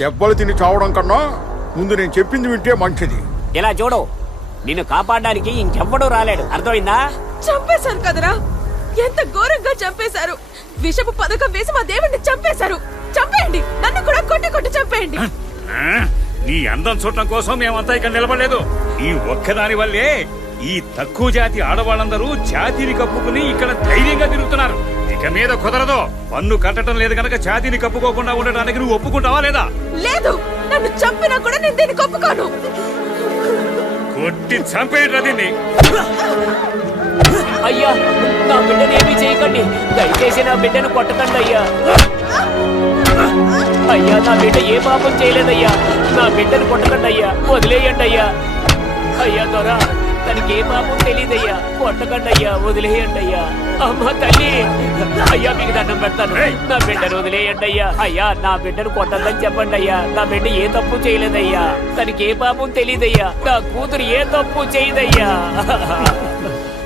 దెబ్బలు తిని చావడం కన్నా ముందు నేను చెప్పింది వింటే మంచిది. ఇలా చూడు, నిన్ను కాపాడడానికి ఇంకెవ్వడూ రాలేడు, అర్థమైందా? చంపేశారు కదరా, ఎంత ఘోరంగా చంపేశారు. విషపు పథకం వేసి మా దేవుడిని చంపేశారు. చంపేయండి, నన్ను కూడా కొట్టి కొట్టి చంపేయండి. నీ అందం చూడటం కోసం మేమంతా ఇక్కడ నిలబడలేదు. ఈ ఒక్కదాని వల్లే ఈ తక్కువ జాతి ఆడవాళ్ళందరూ జాతిని కప్పుకుని ఇక్కడ ధైర్యంగా తిరుగుతున్నారు. ఇక మీద కుదరదు. పన్ను కట్టడం లేదు కనుక జాతిని కప్పుకోకుండా ఉండడానికి నువ్వు ఒప్పుకుంటావా లేదా? లేదు, నన్ను చంపినా కూడా నేను దీనికి ఒప్పుకోను. కొట్టి చంపేయండి దీన్ని. అయ్యా, నా బిడ్డను ఏమీ చేయకండి, దయచేసి నా బిడ్డను కొట్టకండి అయ్యా. అయ్యా, నా బిడ్డ ఏ పాపం చేయలేదయ్యా, నా బిడ్డను కొట్టకండి అయ్యా, వదిలేయండి అయ్యా. అయ్యా దొర, తనకి ఏ పాపం తెలియదయ్యా, కొట్టకండి అయ్యా, వదిలేయండి అయ్యా. అమ్మ తల్లి, అయ్యా మీకు దండం పెడతాను, నా బిడ్డను వదిలేయండి అయ్యా. అయ్యా, నా బిడ్డను కొట్టద్దని చెప్పండి అయ్యా, నా బిడ్డ ఏ తప్పు చేయలేదయ్యా, తనకి ఏ పాపం తెలియదయ్యా, నా కూతురు ఏ తప్పు చేయదయ్యా.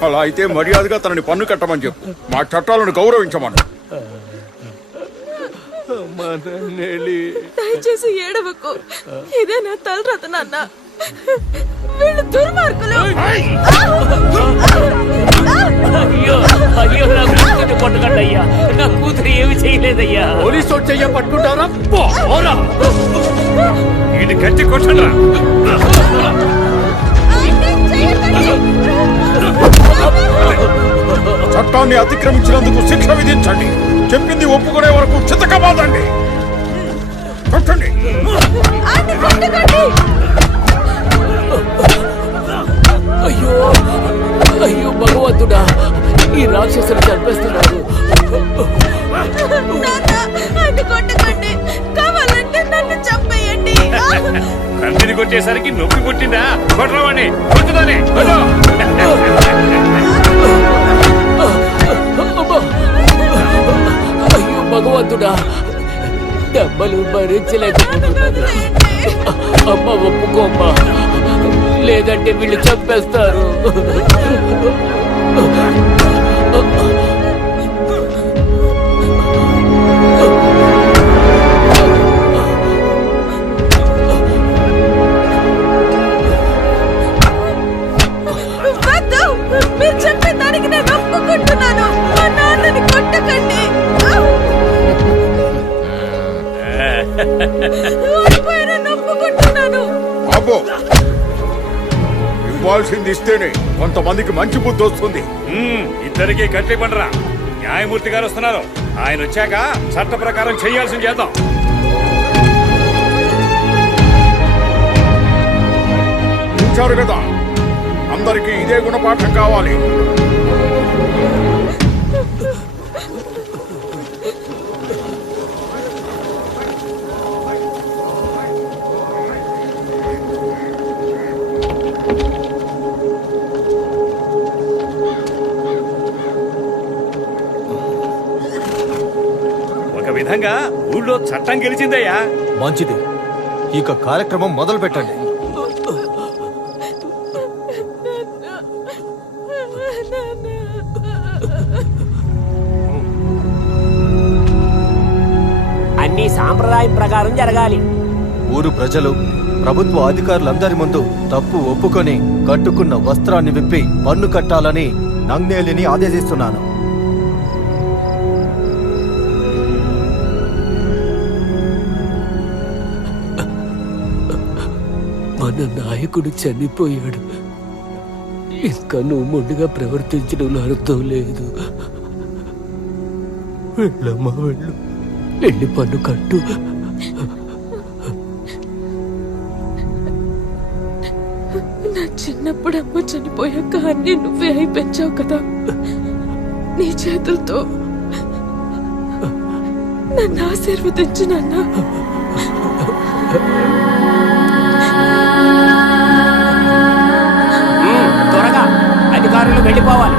అలా అయితే మర్యాదగా తనని పన్ను కట్టమని చెప్పు, మా చట్టాలను గౌరవించమను. దయచేసి ఏడవకు, ఇదే నా తలరాత నాన్న. వీళ్ళు దుర్మార్గులు. అయ్యో అయ్యో, నా కూతురు కొట్టకండి అయ్యా, నా కూతురు ఏమి చేయలేదయ్యా. పోలీసు వచ్చయ్యా పట్టుకుంటారా? ఇది కట్టి కొట్టండి. చట్టాన్ని అతిక్రమించినందుకు శిక్ష విధించండి. చెప్పింది ఒప్పుకునే వరకు చితకబాదండి. కొట్టండి. అయ్యో అయ్యో భగవంతుడా, ఈ రాక్షసులు చంపేస్తున్నారు. కొట్టకండి, కావాలంటే నన్ను చంపేయండి. కంటిని కొట్టేసరికి నొప్పి పుట్టిందా? కొట్టరావాణి, కొట్టుదాని. అయ్యో భగవంతుడా, దెబ్బలు భరించలేకపోతున్నాను. అమ్మ ఒప్పుకోమ్మా, లేదంటే వీళ్ళు చంపేస్తారు. మీరు చెప్పే దానికి నేను ఒప్పుకుంటున్నాను. మా నాన్నని కొట్టకండి. ఒప్పుకుంటున్నాను. అబ్బో, ఇవ్వాల్సింది ఇస్తేనే కొంతమందికి మంచి బుద్ధి వస్తుంది. ఇద్దరికి కట్టి పండరా. న్యాయమూర్తి గారు వస్తున్నారు, ఆయన వచ్చాక చట్ట ప్రకారం చేయాల్సింది చేద్దాం. చూశారు కదా, అందరికీ ఇదే గుణపాఠం కావాలి. ఒక విధంగా ఊళ్ళో చట్టం గెలిచిందయ్యా. మంచిది, ఇక కార్యక్రమం మొదలు పెట్టండి. అన్ని సాంప్రదాయం ప్రకారం జరగాలి. ఊరు ప్రజలు, ప్రభుత్వ అధికారులందరి ముందు తప్పు ఒప్పుకొని కట్టుకున్న వస్త్రాన్ని విప్పి పన్ను కట్టాలని నంగ్నేలిని ఆదేశిస్తున్నాను. మన నాయకుడు చనిపోయాడు, ఇంకా నువ్వు ముందుగా ప్రవర్తించడంలో అర్థం లేదు. వెళ్ళమ్మా, వెళ్ళు, వెళ్ళి పన్ను కట్టు. నా చిన్నప్పుడు అమ్మ చనిపోయాక అన్ని నువ్వే అయి పెంచావు కదా. నీ చేతులతో నన్ను ఆశీర్వదించు నాన్న. త్వరగా అధికారులు వెళ్ళిపోవాలి.